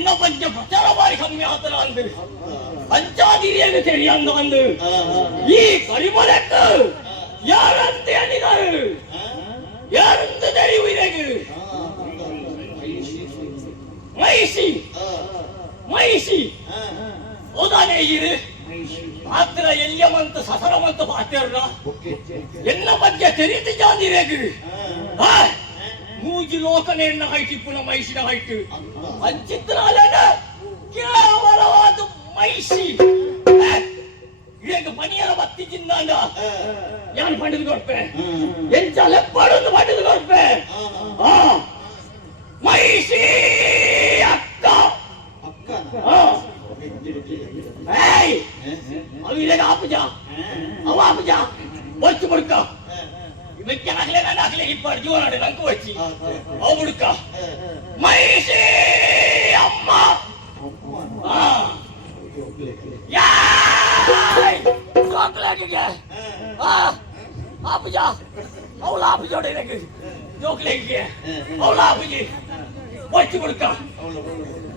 என்ன பஞ்ச பிரச்சார மாதிரி கம்மியாத்தல வந்து பஞ்சாதிரியன்னு தெரியாங்க வந்து ಈ ಕರಿಮಲಕ್ಕೆ ಯಾರಂತೆ ಅನಿದರು ಯಾರಂತ தெரியுவினகு ಮೈಸಿ ಮೈಸಿ ಓದಾನೆ ಇರು ಮಾತ್ರ ಎಲ್ಯಮಂತ ಸಸರಮಂತ ಪಾತ್ಯರ್ನ ಎನ್ನ ಬಗ್ಗೆ ತೆರಿದು ಜಾಂದಿರೆಗು ಮೂಜಿ ಲೋಕನೆ ಎನ್ನ ಹೈಟ್ ಇಪ್ಪುನ ಮೈಸಿನ ಹೈಟ್ ಅಂಚಿತ್ರಾಲನ ಕೇವಲವಾದ ಮೈಸಿ ಈಗ ಮನೆಯರ ಬತ್ತಿ ಚಿಂದಾಂಡ ಯಾನ್ ಪಂಡಿದು ಕೊಡ್ಪೆ ಎಂಚಾಲ ಪಡೊಂದು ಪಂಡಿದು ಕೊಡ್ಪೆ ಮೈಸಿ ಅಕ್ಕ ಏಯ್ ಅವಿಲೆಗ ಆಪುಜ ಅವ ಆಪುಜ ಬಚ್ಚು ಮುಡ್ಕ ಇವಕ್ಕೆ ಆಗಲೇ ನಾನು ಆಗಲೇ ಇಪ್ಪಾಡು ಜೀವನ ನಂಗೆ వచ్చి ಅವ ಮುಡ್ಕ ಮೈಸಿ ಅಮ್ಮ ಯಾಯ್ ಚೋಕ್ಲೇಟ್ಗೆ ಆಪುಜ ಅವಳ ಆಪುಜೋಡೆ ನನಗೆ ಚೋಕ್ಲೇಟ್ಗೆ ಅವಳ ಆಪುಜಿ ಬಚ್ಚು ಮುಡ್ಕ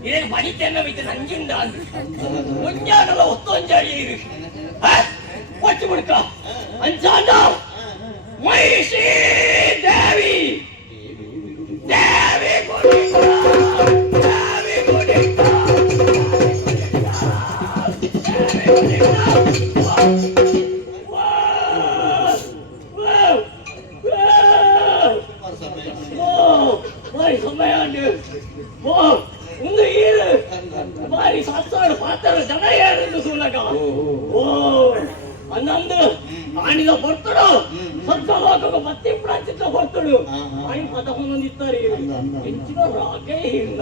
ಇದಕ್ಕೆ ಬನಿತೆನ್ನ ಬಿಟ್ಟು ನಂಜಿಂದ ಮುಂಜಾನೆಲ್ಲ ಒತ್ತೊಂಜಾಡಿ ಬಚ್ಚು ಮುಡ್ಕ ಅಂಚಾಂಡ ಮೈಸಿ ದೇವಿ ದೇವಿ ಕೊಡಿಕ ದೇವಿ ಕೊಡಿಕ ದೇವಿ ಕೊಡಿಕ ಸಮಯ ಒಂದು ಈರು ಬಾರಿ ಸತ್ತಾಡು ಪಾತ್ರ ಜನ ಯಾರು ಸುನಕ ಓ ಅನ್ನಂದು ಆಣಿದ ಬರ್ತಡು ಸತ್ತ ಲೋಕಕ್ಕೆ ಮತ್ತೆ ಪ್ರಾಚಿತ ಬರ್ತಡು ಆಣಿ ಪದ ಹೊಂದಿತ್ತಾರೆ ಹೆಚ್ಚಿನ ರಾಗೆ ಇಲ್ಲ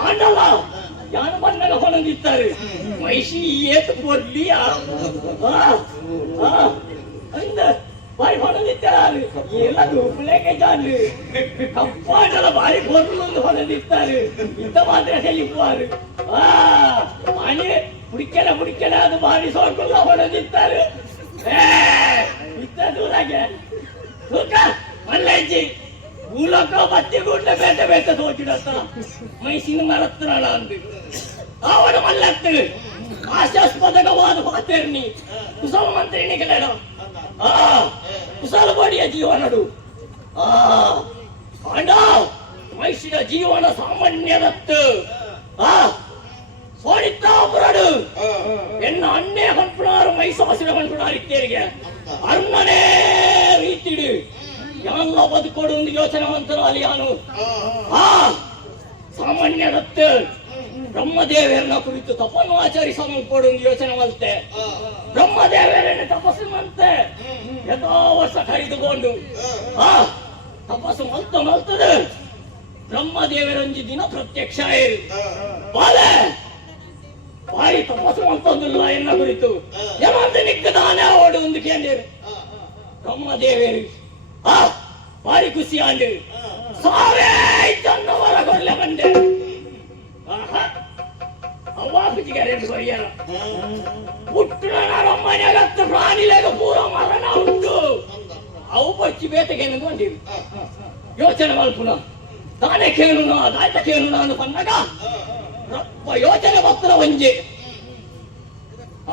ಆಂಡಲ್ಲ ಯಾನು ಬಂದಾಗ ಹೊಂದಿತ್ತಾರೆ ಮೈಸಿ ಏತು ಕೊಡ್ಲಿಯ ಅಂದ ಬಾರಿ ಹೊಂದಿತ್ತಾರೆ ಎಲ್ಲ ರೂಪಲೇಕೆ ಜಾನು ಕಪ್ಪಾಟಲ ಬಾರಿ பொருள் ಹೊಂದಿತ್ತಾರೆ ಇಂತ ಮಾತ್ರ ಹೇಳಿப்பாரு ಆಣಿ ಮುಡಿಕೆಲ ಅದು ಬಾರಿ ಸೋರ್ಕೊಳ್ಳ ಹೊಂದಿತ್ತಾರೆ ಇತ್ತ ದೂರಾಗೆ ಸುಖ ಮಲ್ಲಜ್ಜಿ ಮೂಲಕ ಬತ್ತಿ ಗುಡ್ಡ ಬೇಟ ಬೇಟ ತೋಚಿಡತ್ತ ಮೈಸಿನ ಮರತ್ತನಾಳ ಅಂದು ಅವನ ಮಲ್ಲತ್ತು ಆಶಾಸ್ಪದಕವಾದ ಪಾತೇರ್ನಿ ಕುಸಲ ಮಂತ್ರಿನಿಗಲೇಡ ಕುಸಲ ಬಾಡಿಯ ಜೀವನಡು ಪಾಂಡ ಮೈಸಿನ ಜೀವನ ಸಾಮಾನ್ಯದತ್ತು ಸೋಡಿತ್ತಾಪುರಡು ಎನ್ನ ಅನ್ನೇ ಹಂಪುನಾರು ಮೈಸಾಸಿನ ಹಂಪುನಾರು ಇತ್ತೇರಿಗೆ ಅರ್ಮನೇ ರೀತಿಡು ಎಲ್ಲ ಬದುಕೋಡು ಒಂದು ಯೋಚನೆವಂತರು ಅಲಿಯಾನು ಸಾಮಾನ್ಯದತ್ತು ಬ್ರಹ್ಮದೇವರನ್ನ ಕುರಿತು ತಪಸ್ಸನ್ನು ಆಚರಿಸಲ್ಪಡು ಒಂದು ಯೋಚನೆವಂತೆ ಬ್ರಹ್ಮದೇವರನ್ನು ತಪಸ್ಸಿನಂತೆ ಯಥಾ ವರ್ಷ ಕರೆದುಕೊಂಡು ತಪಸ್ಸು ಮಲ್ತದೆ ಬ್ರಹ್ಮದೇವರಂಜಿ ದಿನ ಪ್ರತ್ಯಕ್ಷ ಬಾಲೆ ಬಾರಿ ತಪಸ್ಸು ಮಲ್ತೊಂದಿಲ್ಲ ಎನ್ನ ಕುರಿತು ಯಮಂತ ನಿಕ್ಕದಾನೆ ಓಡು ಒಂದು ಕೇಂದ್ರ ಬ್ರಹ್ಮದೇವರು ಬಾರಿ ಖುಷಿ ಆಂಡು ಸಾವೇ ಚನ್ನ ಹೊರಗೊಳ್ಳೆ ಬಂದೆ ಅವಾಪಿಗೆ ಎರಡು ಬರಿಯಲ್ಲ ಹುಟ್ಟಿನ ರಮ್ಮನೆಗತ್ತು ಪ್ರಾಣಿಲೆಗ ಪೂರ ಮರಣ ಉಂಟು ಅವು ಬಚ್ಚಿ ಬೇಟೆಗೆ ಕೊಂಡಿರು ಯೋಚನೆ ಮಲ್ಪುನ ತಾನೇ ಕೇಳುನ ದಾಯ್ತ ಕೇಳುನ ಅನ್ನು ಬಂದಾಗ ಯೋಚನೆ ಭಕ್ತರ ಒಂಜೆ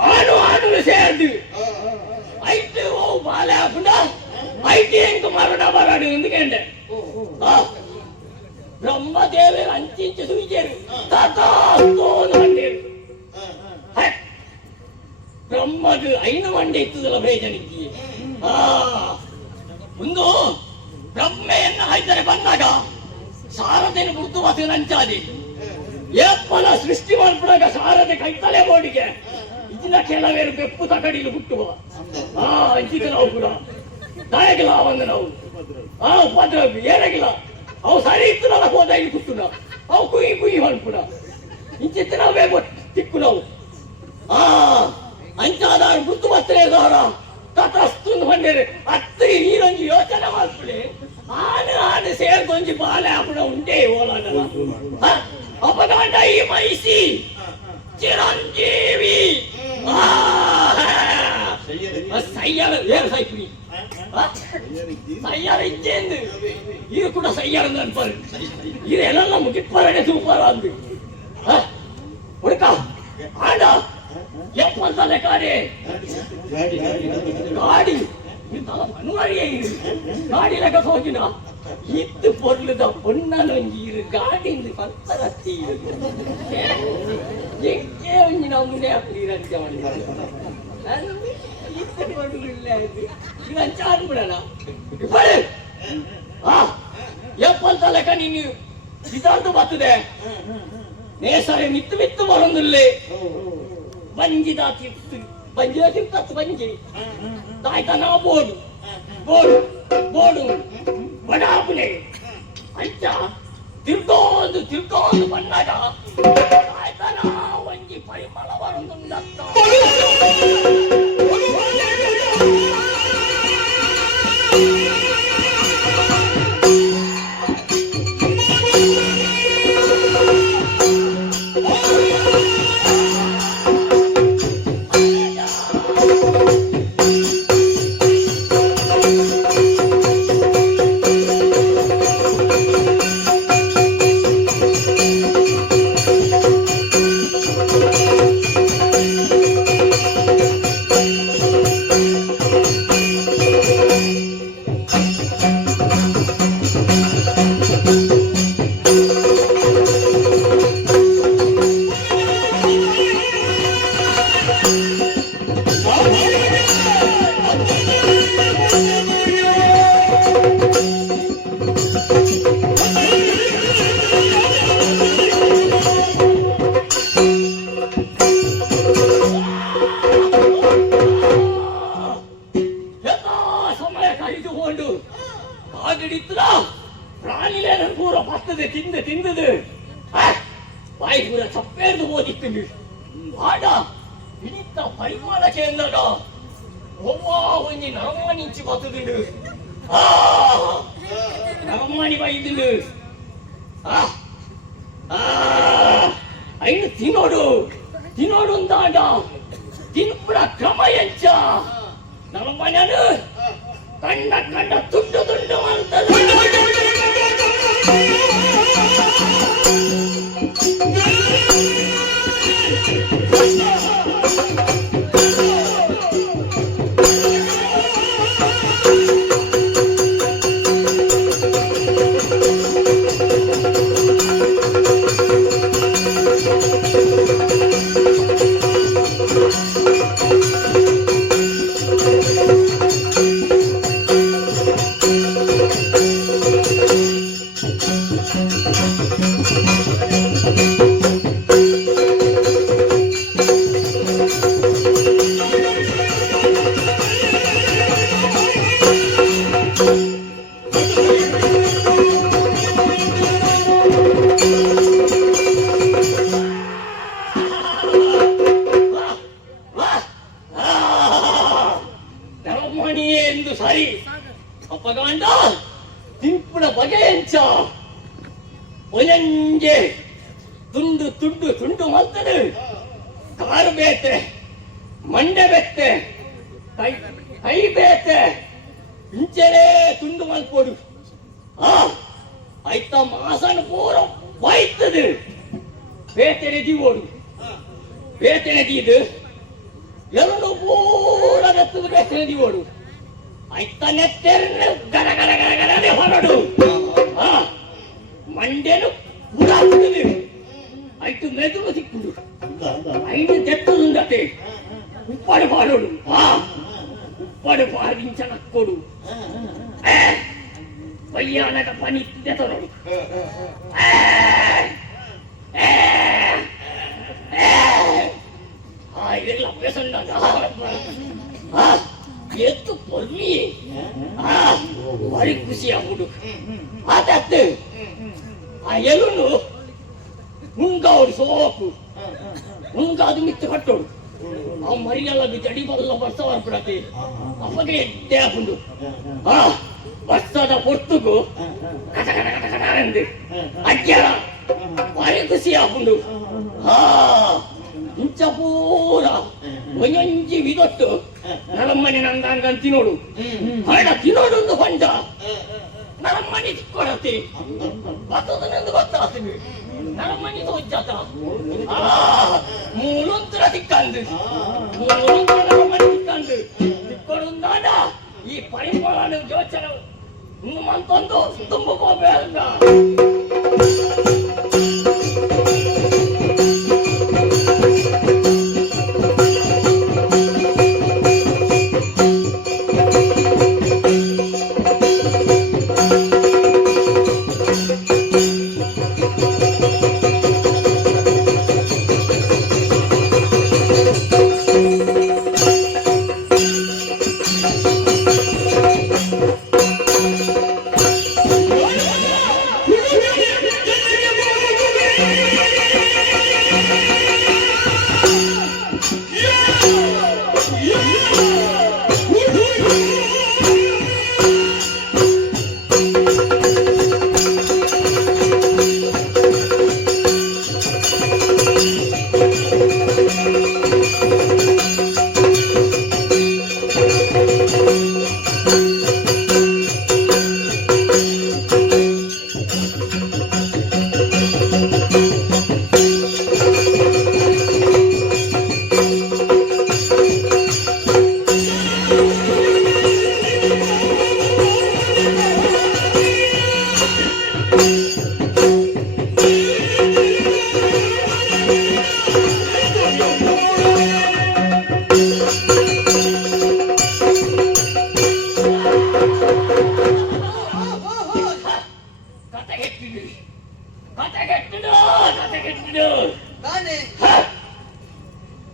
ಆಡು ಸೇರ್ದು ಐಟು ಅವು ಬಾಲೆ ಹಾಕೊಂಡ ಐಟಿ ಎಂಟು ಮರಣ ಬರಾಡು ಎಂದುಕೊಂಡೆ ಬ್ರಹ್ಮದೇವರು ಅಂಚಿಂಚು ಸೂಚಿರು ಕಂಡೇರು ಬ್ರಹ್ಮದು ಐನು ಮಂಡೆ ಇತ್ತದಲ್ಲ ಬೇಜನಿಗೆ ಒಂದು ಬ್ರಹ್ಮೆಯನ್ನ ಹೈದರೆ ಬಂದಾಗ ಶಾರದೆಯನ್ನು ಗುರುತು ವಾಸಿನ ಅಂಚಾದಿ ಏಪ್ಪನ ಸೃಷ್ಟಿ ಮಾಡ್ಬಿಡಾಗ ಶಾರದೆ ಕೈತಲೆ ಬೋಡಿಗೆ ಇದನ್ನ ಕೆಲವೇರು ಬೆಪ್ಪು ತಕಡಿಲು ಹುಟ್ಟುವ ಅಂಚಿತ ನಾವು ಕೂಡ ದಾಯಗಿಲ್ಲ ಅವಂಗ ನಾವು ಉಪದ್ರ ಏನಾಗಿಲ್ಲ ಅವು ಸರಿ ಇತ್ತು ನಾವು ಹೋದ ಇಲ್ಲಿ ಕೂತು ಅವು ಕುಯಿ ಹೊಂಡ್ಪುಣ ಇಂಚಿತ್ತ ನಾವೇ ತಿಕ್ಕು ನಾವು ಅಂಚಾದ ಗುತ್ತು ಬತ್ತಲೇದವರ ತಟಸ್ತು ಹೊಂಡೇರಿ ಅತ್ತಿ ಈರೊಂಜಿ ಯೋಚನೆ ಮಾಡ್ಬಿಡಿ ಆನೆ ಸೇರ್ಕೊಂಜಿ ಬಾಲೆ ಹಾಪುಣ ಉಂಟೆ ಓಲಾಗಲ್ಲ ಅಪಗಾಂಡ ಈ ಮೈಸಿ ಚಿರಂಜೀವಿ ಸೈಯಡ ಏರು ಸೈಪುಡಿ ಸಯ್ಯಾರ ಇಚ್ಚೇಂದು ಇದು ಕೂಡ ಸಯ್ಯಾರ ಅನ್ಪಾರು ಇದೆಲ್ಲ ಮುಗಿಟ್ಪಾರಡೆ ಸೂಪರ್ ಅಂದು ಹುಡುಕ ಆಡ ಎಪ್ಪಂತಲೆ ಗಾಡಿ ಗಾಡಿ ಗಾಡಿ ಲೆಕ್ಕ ಹೋಗಿನ ಇತ್ತು ಪೊರ್ಲುದ ಪೊನ್ನನೊಂಜೀರು ಗಾಡಿಂದು ಪತ್ತರತ್ತಿ ಎಂಕೆ ಒಂಜಿ ನಮ್ಮನೆ ಅಪ್ಪಿರಂತ ಇತ್ತು ಪೊರ್ಲು ಇಲ್ಲ ಇದು ಅಂಚಾರು ಬಿಡಣ ಎಪ್ಪಂತ ಲೆಕ್ಕ ನೀನು ಸಿದ್ಧಾಂತ ಬರ್ತದೆ ನೇಸರೆ ಮಿತ್ತು ಮಿತ್ತು ಬರೋದಿಲ್ಲೇ ಬಂಜಿದ ತಿರ್ತು ಬಂಜಿದ ತಿರ್ತತ್ತು ಬಂಜಿ ತಾಯ್ತನ ಬೋಡು ಬೋಡು ಬೋಡು ಬಡಾಪುನೆ ಅಂಚ ತಿರ್ಕೊಂಡು ಬಂದಾಗ ತಾಯ್ತನ ಒಂಜಿ ಪರಿಮಳ ಬರೋದುಂದತ್ತ ತಿಂದದು ಬಾಯಿ ಪೂರ ಚಪ್ಪೇರ್ದು ಓದಿತ್ತು ಆಡ ಇನಿತ್ತ ಪರಿಮಾಣಕ್ಕೆ ಎಂದಾಗ ಒವ್ವ ಒಂಜಿ ನರಮಾನಿಂಚಿ ಬತ್ತದು ನರಮಾನಿ ಬೈದು ಐನು ತಿನ್ನೋಡು ಅಂದಾಡ ತಿನ್ಪುರ ಕ್ರಮ ಎಂಚ ನರಮನನು ಕಂಡ ತುಂಡು ಅಂತದ ಸರಿ ಅಪ್ಪಗಾಂಡ ತಿಂಪುನ ಬಗೆ ಎಂಚ ಒಯಂಗೆ ತುಂಡು ಮಾಡ್ತದೆ ಕಾರು ಬೇತೆ ಮಂಡೆ ಬೆತ್ತೆ ಕೈ ಬೇತೆ ಇಂಚೆಲೆ ತುಂಡು ಮಲ್ಪೋಡು ಆಯ್ತ ಮಾಸನ ಪೂರ ಬಾಯ್ತದೆ ಬೇತೆನೆ ದೀವೋಡು ಬೇತೆನೆ ದೀದು ಎರಡು ಪೂರ ಗತ್ತದ ಬೇತೆನೆ ದೀವೋಡು ಆಯ್ತ ನೆತ್ತೆರನೆ ಗರ ಗರ ಗರ ಗರನೆ ಹೊರಡು ಮಂಡೆನು ಪೂರ ಹಾಕ್ತದೆ ಆಯ್ತು ಮೆದುಳು ಸಿಕ್ಕುದು ಐದು ತೆತ್ತದುಂದತೆ ಉಪ್ಪಾಡು ಪಾಡೋಡು ಉಪ್ಪಾಡು ಪಾಡಿಂಚನಕ್ಕೊಡು ಪಯ್ಯಾನಕ ಪನಿ ತೆತ್ತರೋಡು ಇದೆಲ್ಲ ಅಭ್ಯಾಸ ಎತ್ತು ಪೊರ್ಮಿ ಭಾರಿ ಖುಷಿ ಆಗ್ಬಿಡು ಆತತ್ತು ಆ ಎಲುನು ಮುಂಗಾವ್ರು ಸೋಕು ಮುಂಗಾದು ಮಿತ್ತು ಕಟ್ಟೋಡು ಆ ಮರಿಯೆಲ್ಲ ಜಡಿ ಬಲ್ಲ ಬರ್ತವ ಬಿಡತ್ತೆ ಅಪ್ಪಗೆ ಎಡ್ಡೆ ಹಾಕೊಂಡು ಬರ್ತದ ಪೊರ್ತುಗು ಕಟ ಕಟ ಕಟ ಕಟ ಅಂದು ಅಜ್ಜ ಭಾರಿ ಖುಷಿ ಆಗ್ಬಿಡು ಇಂಚ ಪೂರ ಒಂಜೊಂಜಿ ವಿದೊಟ್ಟು ನಳಮ್ಮನೆ ನಂದಂಗ ತಿನ್ನೋಡು ಹಣ ತಿನ್ನೋಡು ಒಂದು ಹೊಂಡ ನಳಮ್ಮನೆ ತಿಕ್ಕೊಡತ್ತೆ ಬತ್ತದನೆಂದು ಗೊತ್ತಾಗ್ತೀವಿ ನಳಮ್ಮನೆ ತೋಜಾತ ಮೂಲೊಂತರ ತಿಕ್ಕಂದು ಮೂಲೊಂತರ ನಳಮ್ಮನೆ ತಿಕ್ಕಂದು ತಿಕ್ಕೊಡುಂದಾಡ ಈ ಪರಿಮಾಣ ಯೋಚನೆ ಮಂತೊಂದು ತುಂಬಕೋಬೇಡ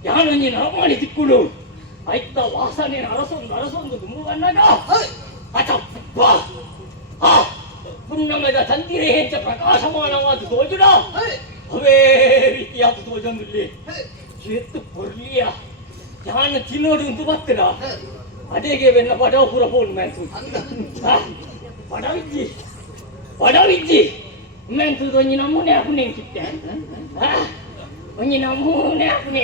ಯಾನೊಂಜಿ ನರಮಾಣಿ ತಿಕ್ಕುಡು ಐತ ವಾಸನೆ ಅರಸೊಂದು ದುಂಬುವನ್ನಾಗ ಪುನ್ನಮದ ತಂದಿರೆ ಹೆಚ್ಚ ಪ್ರಕಾಶಮಾನವಾದ ತೋಜುಡ ಅವೇ ರೀತಿಯಾದ ತೋಜೊಂದಿಲ್ಲಿ ಎತ್ತು ಪೊರ್ಲಿಯ ಯಾನ ತಿನ್ನೋಡು ಅಂತ ಬರ್ತೀರ ಅದೇಗೆ ಬೆನ್ನ ಪಡವ ಪೂರ ಫೋನ್ ಮ್ಯಾನ್ಸು ಪಡವಿಜ್ಜಿ ಮ್ಯಾನ್ಸು ಒಂಜಿ ನಮ್ಮನೆ ಹಾಕುನೆ ಸಿಕ್ತೆ ಒಂಜಿ ನಮ್ಮನೆ ಹಾಕುನೆ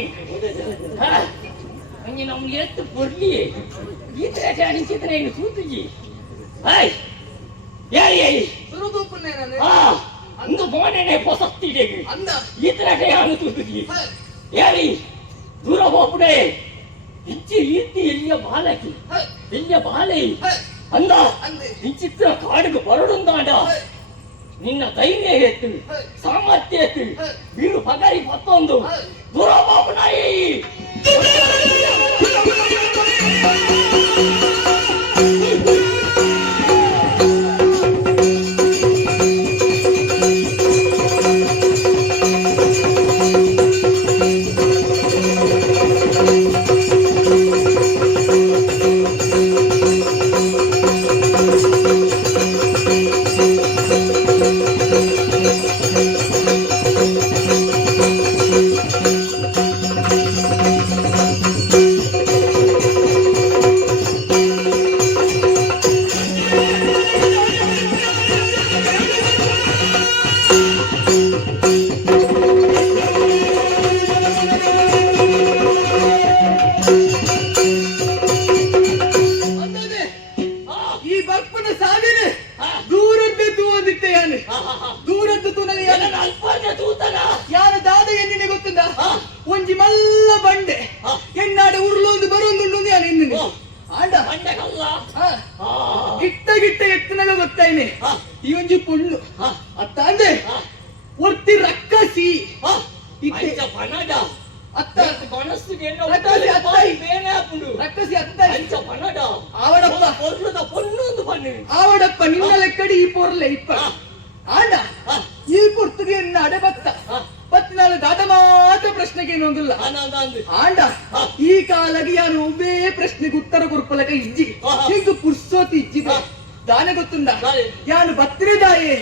ಒಂಜಿ ನಮ್ಗೆ ಎತ್ತು ಪೊರ್ಲಿ ಈ ತರ ಅನಿಸಿದ್ರೆ ಏನು ಸೂತುಜಿ ಹಾಯ್ ಏಯ್ ಸುರುದೂಪುನೆ ನಾನು ಅಂದು ಬೋನೆನೆ ಪೊಸತ್ತಿದೆ ಅಂದ ಈ ತರ ಯಾನು ಸೂತುಜಿ ಏಯ್ ದೂರ ಹೋಗ್ಬಿಡೆ ಇಚ್ಚಿ ಈತಿ ಎಲ್ಲಿಯ ಬಾಲಕಿ ಎಲ್ಲಿಯ ಬಾಲೆ ಅಂದ ಈ ಚಿತ್ರ ಕಾಡಿಗೆ ಬರಡುಂದಾಡ ನಿನ್ನ ಧೈರ್ಯ ಎತ್ತು ಸಾಮರ್ಥ್ಯ ಎತ್ತು ಬೀರು ಪಗಾರಿ ಮತ್ತೊಂದು ದೂರ ಹೋಗ್ಬಿಡಾಯಿ ಒಂಜಿ ಮಲ್ಲ ಬಂಡೆ ಎನ್ನಾಡೆ ಉರ್ಲೊಂದು ಬರೊಂದು ನಿನ್ನ ಆಂಡ ಗಿಟ್ಟ ಗಿಟ್ಟ ಎತ್ತನಾಗ ಗೊತ್ತಾಯ್ನೆ ಈ ಒಂಜಿ ಪೊಣ್ಣು ಅತ್ತ ಅಂದೆ ಒರ್ತಿ ರಕ್ಕಸಿ ಅತ್ತ ರಕ್ಕಸಿ ಅತ್ತ ಆವಡಪ್ಪ ನಿನ್ನ ಲೆಕ್ಕಡಿ ಈ ಪೊರ್ಲೆ ಇಪ್ಪ ಆಂಡ ಈ ಪೊರ್ತುಗೆ ಎನ್ನಾಡೆ ಬತ್ತ ಪತ್ತಿನಾಳು ದಾದ ಮಾತ್ರ ಪ್ರಶ್ನೆಗೆ ಏನೊಂದಿಲ್ಲ ಆಂಡ ಈ ಕಾಲಗೆ ಯಾನು ಒಬ್ಬೇ ಪ್ರಶ್ನೆಗೆ ಉತ್ತರ ಕೊರ್ಪಲಕ ಇಜ್ಜಿ ಹಿಂಗ ಪುರ್ಸೋತಿ ಇಜ್ಜಿದೆ ದಾನೆ ಗೊತ್ತುಂಡ ಯಾನು ಬತ್ತಿರದಾಯೆ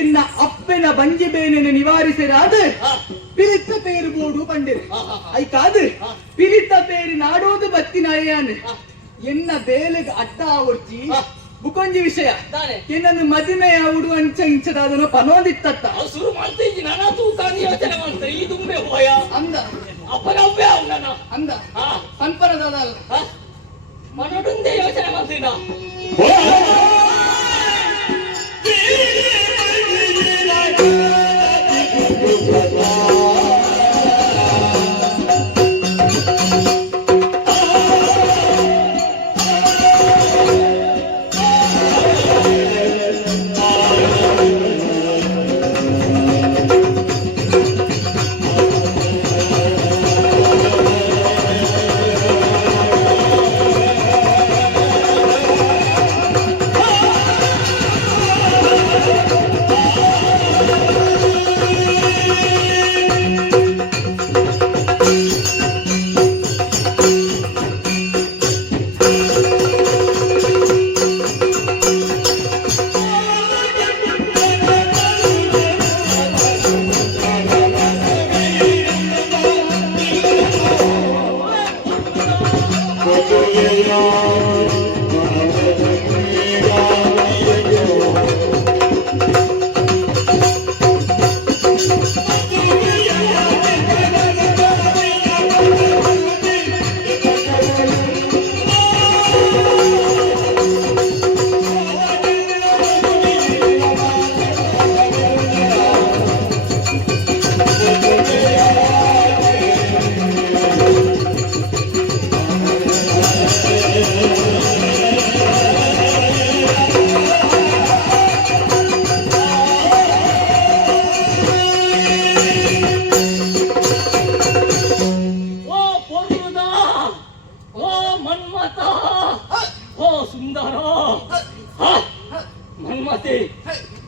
ಎನ್ನ ಅಪ್ಪೆನ ಬಂಜಿ ಬೇನೆನ ನಿವಾರಿಸಿರಾದ ಪಿಲಿತ್ತ ಪೇರು ಬೋಡು ಪಂಡಿರು ಐಕಾದು ಪಿಲಿತ್ತ ಪೇರಿ ನಾಡೋದು ಬತ್ತಿನಾಯಾನು ಎನ್ನ ಬೇಲೆಗೆ ಅಡ್ಡ ಆವರ್ಚಿ ಬುಕೊಂಜಿ ವಿಷಯ ಏನನ್ನು ಮದುವೆ ಆವುಡು ಅಂಚ ಇಂಚದಾದನ ಪನೋದಿತ್ತ ಶುರು ಮಾಡ್ತಾ ಇದ್ದೀನಿ ನಾನು ತೂತಾನಿ ಯೋಚನೆ ಮಾಡ್ತಾರೆ ಈ ತುಂಬೆ ಹೋಯ ಅಂದ ಅಪನವ್ಯ ಅವನ ಅಂದ ಸಂಪರದ ಮನಡುಂದೇ ಯೋಚನೆ ಮಾಡ್ತೀನ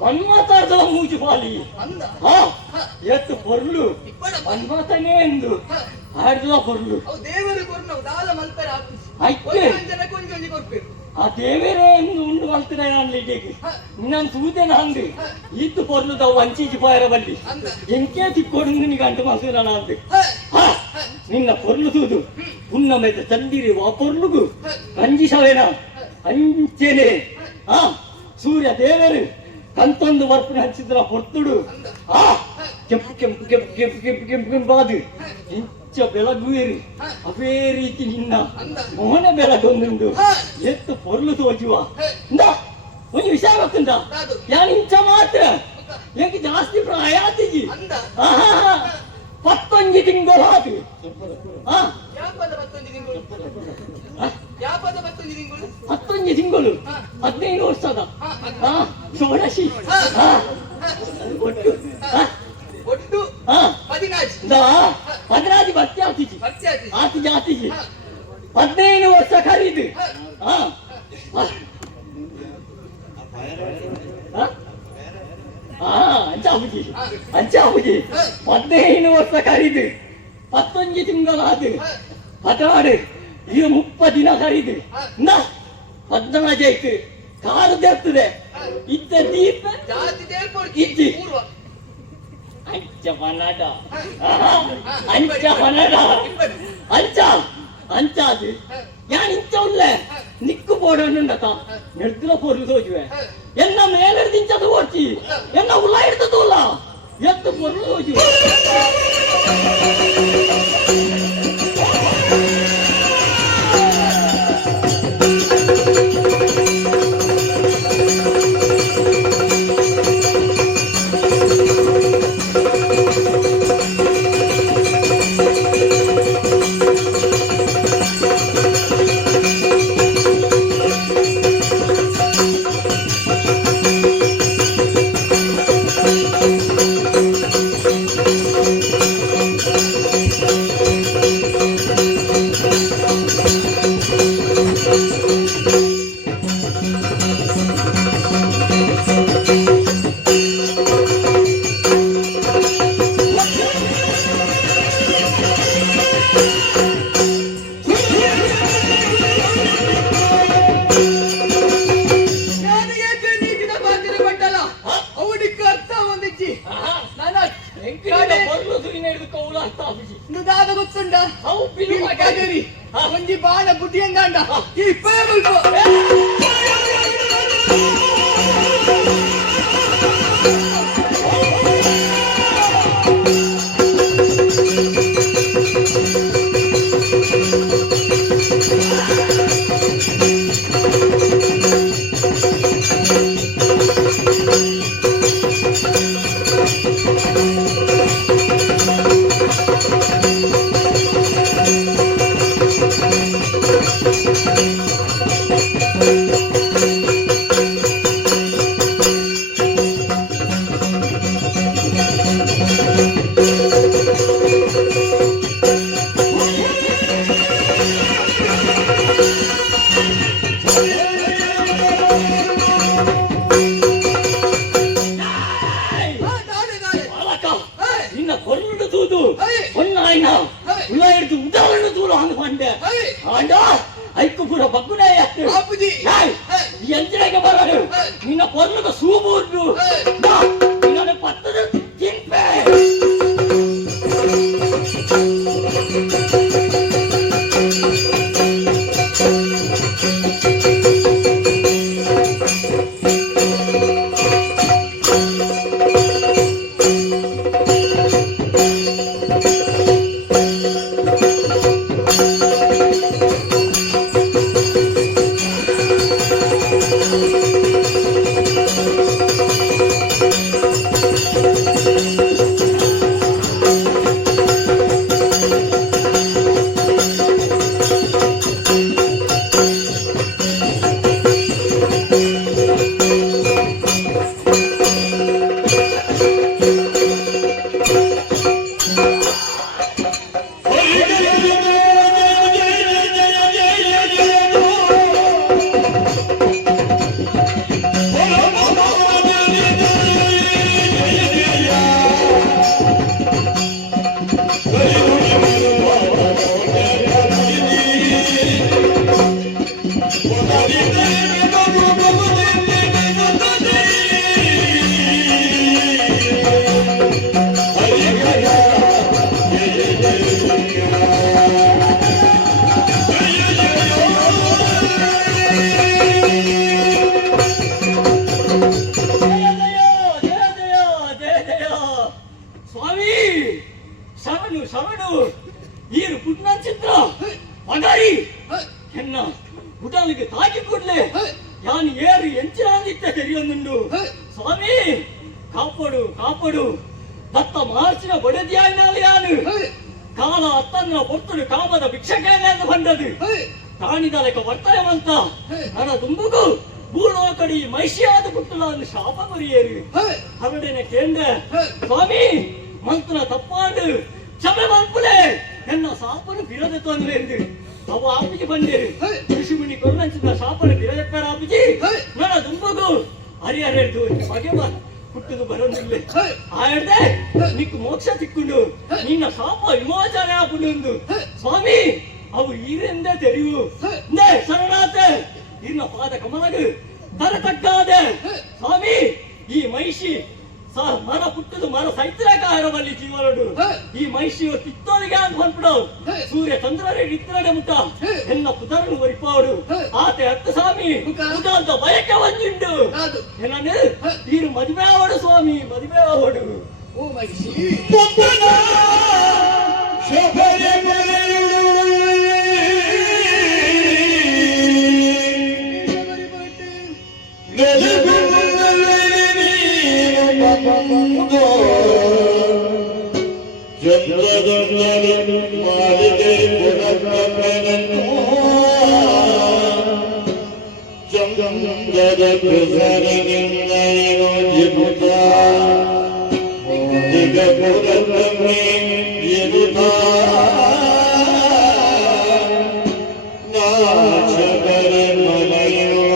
మన్మతార్థ మూచిపాలి ఎత్తు పొర్లు మన్మతనే ఎందు ఆడిದ పొర్లు ದೇವರು ಕೊರ್ನವು ದಾಲ ಮಲ್ಪರ ಐಕ್ಕೆ ಕೊಂಜಿ ಕೊರ್ಪೇರು ಆ ದೇವರೇ ಎಂದು ಉಂಡು ಮಲ್ತಿನ ನಾನು ಇಲ್ಲಿಗೆ ನಾನು ಸೂತೆ ನಂದು ಇತ್ತು పొర్లుದ ವಂಚಿಜಿ ಪಾಯರ ಬಲ್ಲಿ ಎಂಕೆ ತಿಕ್ಕೋಡು ನಿನಗೆ ಅಂಟು ಮಲ್ತಿನ ನಾನು ನಿನ್ನ పొర్లు ತೂದು ಪುನ್ನ ಮೇಲೆ ತಂದಿರಿ ಆ పొర్లుగు ರಂಜಿಸವೇನ ಅಂಚೆನೆ ಸೂರ್ಯ ದೇವರು ಕಂತೊಂದು ವರ್ಪನೆ ಹಚ್ಚಿದ್ರ ಹೊರ್ತುಡು ಕೆಂಪು ಕೆಂಪು ಕೆಂಪು ಕೆಂಪು ಕೆಂಪು ಕೆಂಪು ಕೆಂಪಾದು ಇಂಚ ಬೆಳಗುವೇರಿ ಅವೇ ರೀತಿ ನಿನ್ನ ಮೋಹನ ಬೆಳಗೊಂದು ಎತ್ತು ಪೊರ್ಲು ತೋಜುವ ಒಂದು ವಿಷಯ ಗೊತ್ತುಂಟ ಯಾನ್ ಇಂಚ ಮಾತ್ರ ಏಕೆ ಜಾಸ್ತಿ ಪ್ರಾಯಾತಿಜಿ 11 ತಿಂಗಳು ಆತು 11 ತಿಂಗಳು 15 ವರ್ಷದ ಷೋಡಶಿ ಒಟ್ಟು 16 ಭರ್ತಿ ಆತಿ ಜಾತಿಜಿ 15 ವರ್ಷ ಖರೀದು ಅಂಚಾಬುಜಿ 15 ವರ್ಷ ಖರೀದು 11 ತಿಂಗಳಾದು 16 ಈಗ 30 ದಿನ ಖರೀದು 14 ಕಾರು ದೇರ್ತದೆ ಇದ್ದ ದೀಪ ಇಜ್ಜಿ ಅಂಚ ಮನಡ ಅಂಚಾದು ഞാൻ ഇഞ്ചല്ല നിക്ക് പോടുണ്ടത്ത എടുത്തുള്ള പൊരുൾ ചോദിച്ചുവേ എന്നാ മേലെടുത്തിഞ്ചത് ഓർച്ചി എന്നാ ഉള്ള എടുത്തതല്ല എത്ത് പൊരുൾ ചോദിച്ചു ಒಂಜಿ ಬಾಣ ಬುದ್ಧಿ ಎಂಗಾಂಡ ಈ ಪೇರುಲ್ಪು ಹಂಗ ಮಂಡೆ ಹೈ. ಆಂಡ ಐಕು ಪೂರ ಬಗ್ಗುನೇ ಬಾಪುಜಿ ಎಂಜನೆಗೆ ಬರಲು ನಿನ್ನ ಪೊರ್ಲುಗ ಸೂಬೂರ್ದು ನಿನ್ನ ಪತ್ತದ ತಿನ್ಪೆ ಸ್ವಾಮಿ ಶರಣು ಶರಣು ಈರು ಪುಟ್ನ ಚಿತ್ರ ಪಗಾರಿ ಎನ್ನ ಗುಡಾಲಿಗೆ ತಾಕಿ ಕೂಡ್ಲೆ ಯಾನು ಏರು ಎಂಚಿನಾದಿತ್ತ ತೆರೆಯೊಂದುಂಡು ಸ್ವಾಮಿ ಕಾಪಾಡು ಕಾಪಾಡು ದತ್ತ ಮಹರ್ಷಿನ ಬಡದಿಯಾಯಿನಾಲು ಯಾನು ಕಾಲ ಅತ್ತನ್ನ ಪೊತ್ತುಡು ಕಾಮದ ಭಿಕ್ಷಕೇನೆಂದು ಬಂದದು ಕಾಣಿದಲೆಕ ವರ್ತಯವಂತ ನನ್ನ ತುಂಬುಗು ಭೂಲೋಕಡಿ ಮೈಷಿಯಾದ ಪುಟ್ಟುಲಾನು ಶಾಪ ಮುರಿಯೇರು ಹರಡಿನ ಕೇಂದ್ರ ಸ್ವಾಮಿ ಮಂತ್ರ ತಪ್ಪಾಂಡು ಕ್ಷಮೆ ಮಲ್ಪುಲೆ ಎನ್ನ ಸಾಪನು ಬಿರದೆ ತೊಂದ್ರೆ ಅವ ಆಪಿಗೆ ಬಂದಿರು ಋಷಿಮುನಿ ಕೊರಂಚಿನ ಶಾಪನು ಬಿರದೆಪ್ಪರ ಆಪಿಜಿ ನನ್ನ ತುಂಬುಗು ಹರಿಹರೆದು ಬಗೆ ಹುಟ್ಟದು ಬರೋದಿಲ್ಲ ಆಯರ್ದೆ ನಿಕ್ಕು ಮೋಕ್ಷ ತಿಕ್ಕೊಂಡು ನಿನ್ನ ಶಾಪ ವಿಮೋಚನೆ ಆಪುಂಡು ಸ್ವಾಮಿ ಅವು ಈರೆಂದೇ ತೆರಿವು ನೇ ಶರಣಾಥ ನಿನ್ನ ಪಾದ ಕಮಲಗು ತರತಕ್ಕಾದೆ ಸ್ವಾಮಿ ಈ ಮಹಿಷಿ ಮರ ಪುಟ್ಟದು ಮರ ಸೈತ್ರಾಕಾರವಲ್ಲಿ ಜೀವನಡು ಈ ಮಹಿಷಿಯು ತಿತ್ತೋಲಿಗೆ ಅಂತ ಬಂದ್ಬಿಡು ಸೂರ್ಯ ಚಂದ್ರರೇ ನಿತ್ರಡೆ ಮುಟ್ಟ ಎನ್ನ ಪುತ್ರನು ಒರಿಪಾಡು ಆತೆ ಹತ್ತು ಸ್ವಾಮಿ ಅಂತ ಬಯಕೆ ಬಂದಿಂಡು ಏನನ್ನು ನೀನು ಮದುವೆ ಆವಡು ಸ್ವಾಮಿ ಮದುವೆ ಆವಡು ಓ ಮಹಿಷಿ ಮಾಲಿಗೆ ಚಂಗದ ಪ್ರಸರದಿಂದ ಜಿಬುತ ದಿಗ ಪುರಮೇ ಜಿಬುತ ನಾಚಕರ ಮಲಯೋ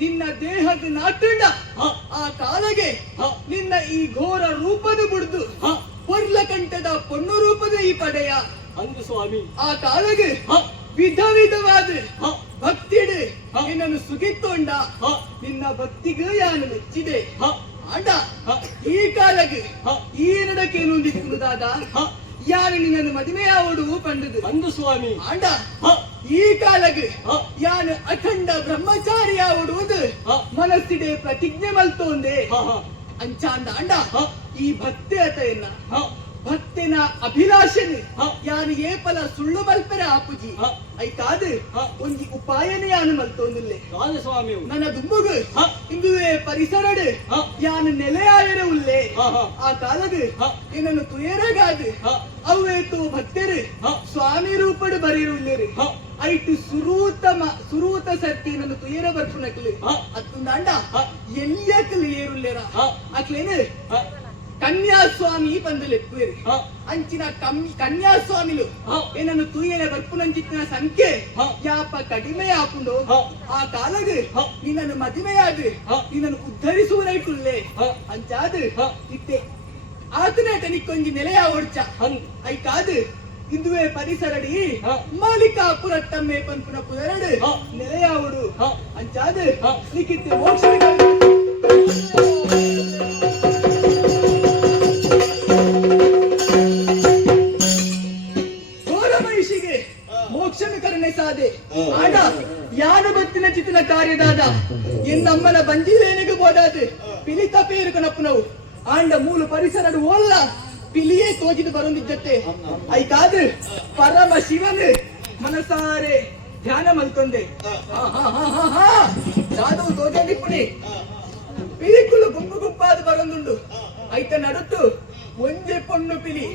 ನಿನ್ನ ದೇಹದ ನಾಟುಂಡ ಆ ಕಾಲಗೆ ನಿನ್ನ ಈ ಘೋರ ರೂಪದ ಬಿಡ್ದು ಪೊರ್ಲ ಕಂಠದ ಪೊನ್ನು ರೂಪದ ಈ ಪಡೆಯ ಅಂದು ಸ್ವಾಮಿ ಆ ಕಾಲಗೆ ವಿಧ ವಿಧವಾದ ಭಕ್ತಿಡು ನಿನ್ನನ್ನು ಸುಗಿತ್ತೊಂಡ ನಿನ್ನ ಭಕ್ತಿಗೆ ಯಾನು ಮೆಚ್ಚಿದೆ ಆಂಡ ಈ ಕಾಲಗೆ ಈ ನಡಕೇನು ದಿಕ್ಕುದಾದ ಯಾರು ನಿನ್ನನ್ನು ಮದುವೆಯಾವಡು ಪಂಡದು ಅಂದು ಸ್ವಾಮಿ ಆಂಡ ಈ ಕಾಲಗೆ ಯಾನು ಅಖಂಡ ಬ್ರಹ್ಮಚಾರಿ ಆವಡುವುದು ಮನಸ್ಸಿಡೆ ಪ್ರತಿಜ್ಞೆ ಮಲ್ತೋಂದೆ ಅಂಚಾಂದ ಅಂಡ ಈ ಭಕ್ತಿ ಅತೆಯನ್ನ ಭಕ್ತಿ ಇತ್ತೆನ ಅಭಿಲಾಷನೆ ಹ. ಯಾನು ಏಪಲ ಸುಳ್ಳು ಮಲ್ಪರೆ ಆಪುಜಿ ಹ. ಐಕಾದು ಹ. ಒಂಜಿ ಉಪಾಯನೆ ಯಾನು ಮಲ್ತೊಂದಿಲ್ಲೆ ರಾಜಸ್ವಾಮಿ ನನ್ನ ದುಂಬುಗು ಹ. ಇಂದುವೆ ಪರಿಸರಡು ಹ. ಯಾನು ನೆಲೆಯಾಯರೆ ಉಲ್ಲೆ ಹ, ಹ. ಆ ಕಾಲದು ಹ. ಏನನ್ನು ತುಯರಗಾದು ಹ. ಅವೇತು ಭಕ್ತರು ಹ. ಸ್ವಾಮಿ ರೂಪಡು ಬರೀರುಲ್ಲೇರು ಹ. ಐಟು ಸುರೂತ ಸರ್ತಿ ನನ್ನ ತುಯರ ಬರ್ಪುನಕ್ಲು ಹ. ಅತ್ತುಂದಾಂಡ ಹ. ಎಲ್ಲಿಯಕ್ಕಲು ಏರುಲ್ಲೇರ ಹ. ಅಕ್ಲೇನು ಹ. ಕನ್ಯಾಸ್ವಾಮಿ ಬಂದಲೆಪ್ಪುವೆರು ಹ. ಅಂಚಿನ ಕನ್ಯಾಸ್ವಾಮಿಲು ಹ. ಏನನ್ನು ತೂಯರೆ ಬರ್ಪುನಂಚಿತ್ತಿನ ಸಂಖ್ಯೆ ಹ. ಯಾಪ ಕಡಿಮೆ ಆಪುಂಡು ಹ. ಆ ಕಾಲದು ಹ. ನಿನ್ನನ್ನು ಮದುವೆಯಾದು ಹ. ನಿನ್ನನ್ನು ಉದ್ಧರಿಸುವರೈಟುಲ್ಲೆ ಹ. ಅಂಚಾದು ಹ. ಇತ್ತೆ ಆತನೇಟ ನಿಕ್ಕೊಂಜಿ ನೆಲೆಯ ಒಡ್ಚ ಹಂಗ್ ಐಕಾದು ಇಂದುವೆ ಪರಿಸರಡಿ ಹ. ಮಾಲಿಕಾಪುರ ತಮ್ಮೆ ಪಂಪುನ ಪುದರಡು ಹ. ನೆಲೆಯಾವಡು ಹ. ಅಂಚಾದು ಹ. ನಿಕ್ಕಿತ್ತೆ ಮೋಕ್ಷ ಮಹಿಷಿಗೆ ಮೋಕ್ಷನ ಕರುಣೆ ಸಾದೆ ಆಡ ಯಾನ ಬತ್ತಿನ ಚಿತ್ತಿನ ಕಾರ್ಯದಾದ ಎನ್ನಮ್ಮನ ಬಂಜಿರೇನಿಗೆ ಬೋದಾದು ಪಿಲಿತ ಪೇರು ಕನಪ್ಪನವು ಆಂಡ ಮೂಲ ಪರಿಸರಡು ಓಲ್ಲ ಪಿಲಿಯೇ ತೋಜಿದು ಬರೊಂದಿದ್ದತ್ತೆ ಐಕಾದು ಪರಮ ಶಿವನು ಮನಸಾರೆ ಧ್ಯಾನ ಮಲ್ತೊಂದೆ ದಾದವು ತೋಜದಿಪ್ಪುನಿ ಪಿಲಿಕುಲು ಗುಂಪು ಗುಂಪಾದು ಬರೊಂದುಂಡು ಐತ ನಡುತ್ತು ಒಂಜೆ ಪೊಣ್ಣು ಪಿಲಿ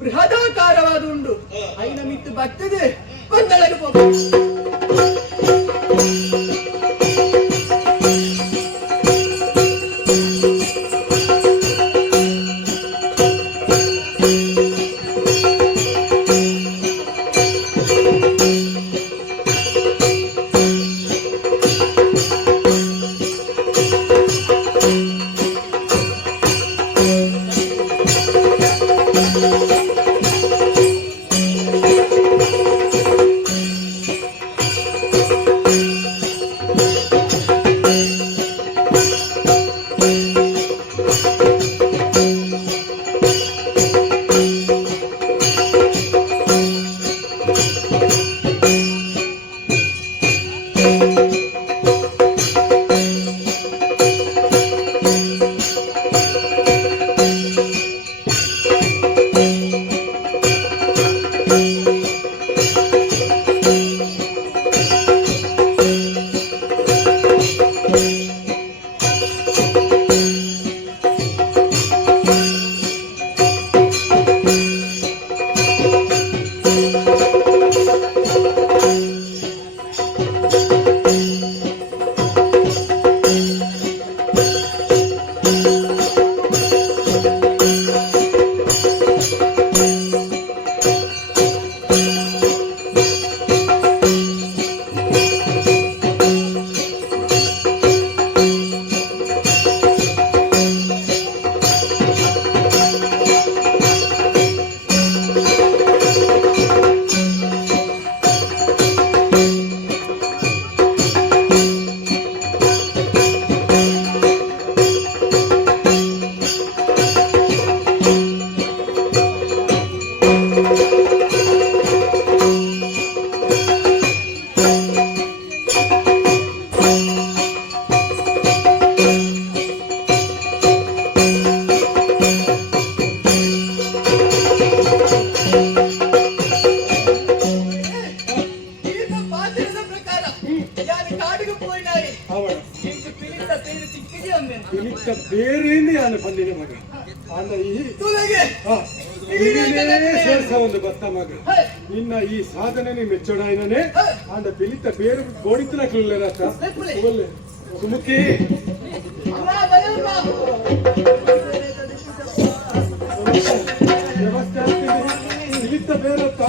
ಬೃಹದಾಕಾರವಾದ ಉಂಡು ಐನ ಮಿತ್ತು ಬರ್ತದೆ ಕೊಂದಳಗೆ ಹೋಗ ಇಲ್ಲಿದ್ದ ಬೇರೆಯಿಂದ ನಾನು ಬಂದಿನ ಮಗ ಅಣ್ಣ ಈ ಸೇರ್ಸ ಒಂದು ಬತ್ತ ಮಗ ನಿನ್ನ ಈ ಸಾಧನೆ ಮೆಚ್ಚೋಡಾಯನೇ ಅಂಡ ಪಿಲಿತ ಬೇರೆ ಗೋಡಿತನ ಕಲಿಲ್ಲ ಸುಮುಖಿ ವ್ಯವಸ್ಥೆ ಆಗ್ತಿದೆ ಪಿಲಿತ ಬೇರತ್ತ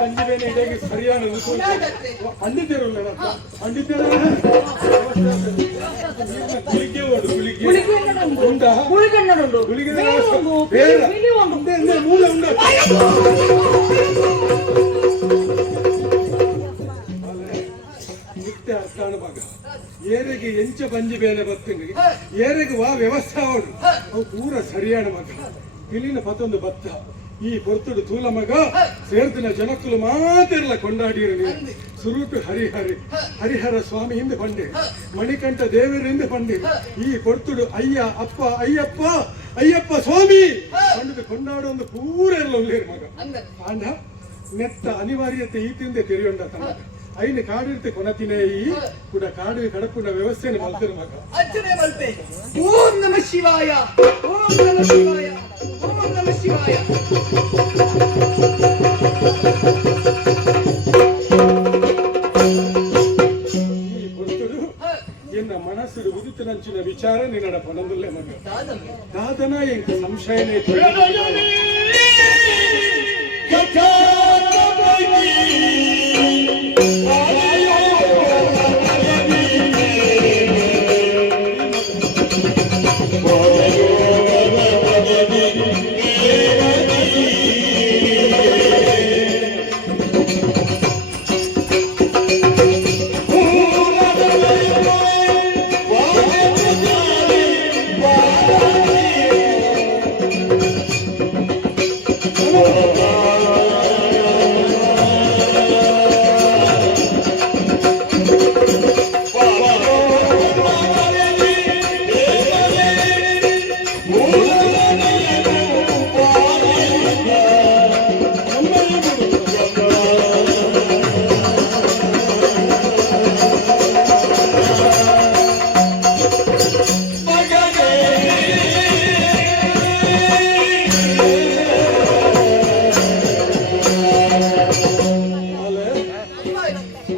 ಪಂಜಿಬೇನೆ ಇಡಗೆ ಸರಿಯಾದ ಪಂಡಿತರು ಪಂಡಿತರ ಗುಳಿಗೆ ಓಡು ಗುಳಿಗೆ ಉಂಟಾ ಗುಳಿಗೆ ಬೇರೆ ಮೂಲ ಉಂಟ ನಿತ್ಯ ಅರ್ಥಾನ ಭಾಗ ಏರೆಗೆ ಎಂಚ ಪಂಜಿಬೇನೆ ಬತ್ತೀನಿ ಏರೆಗೆ ವಾ ವ್ಯವಸ್ಥೆ ಅವಡು ಅವು ಪೂರ ಸರಿಯಾದ ಮಗ ಇಲ್ಲಿನ ಮತ್ತೊಂದು ಭತ್ತ ಈ ಪೊರ್ತುಡು ತೂಲ ಮಗ ಸೇರ್ದಿನ ಜನಕ್ಕಲು ಮಾತೆರ್ಲ ಕೊಂಡಾಡಿರಲಿ ಸುರುಟು ಹರಿಹರ ಸ್ವಾಮಿ ಹಿಂದೆ ಪಂಡೆ ಮಣಿಕಂಠ ದೇವರ ಹಿಂದೆ ಪಂಡೆ ಈ ಪೊರ್ತುಡು ಅಯ್ಯ ಅಪ್ಪ ಅಯ್ಯಪ್ಪ ಅಯ್ಯಪ್ಪ ಸ್ವಾಮಿ ಪಂಡದು ಕೊಂಡಾಡೋ ಒಂದು ಪೂರ ಎಲ್ಲ ಉಳ್ಳೇರು ಮಗ ಆಂಡ ನೆತ್ತ ಅನಿವಾರ್ಯತೆ ಈತಿಂದೆ ತೆರೆಯೊಂಡ ತಮ್ಮ ಐನು ಕಾಡಿರ್ತೆ ಕೊನತಿನೇ ಈ ಕೂಡ ಕಾಡು ಕಡಪುನ ವ್ಯವಸ್ಥೆಯನ್ನು ಮಲ್ತಿರು ಮಗ ಅರ್ಚನೆ ಮಲ್ಪೆ ಓಂ ನಮ ಶಿವಾಯ ಓಂ ನಮ ಶಿವಾಯ ಓಂ ನಮ ಶಿವಾಯ ಈ ಪೊರ್ತುಡು ಎನ್ನ ಮನಸ್ಸು ಉದಿತನಂಚಿನ ವಿಚಾರ ನಿನ್ನಡ ಪೊನಂದುಲ್ಲೆ ಮಗ ದಾದನ ಎಂಕ ಸಂಶಯನೇ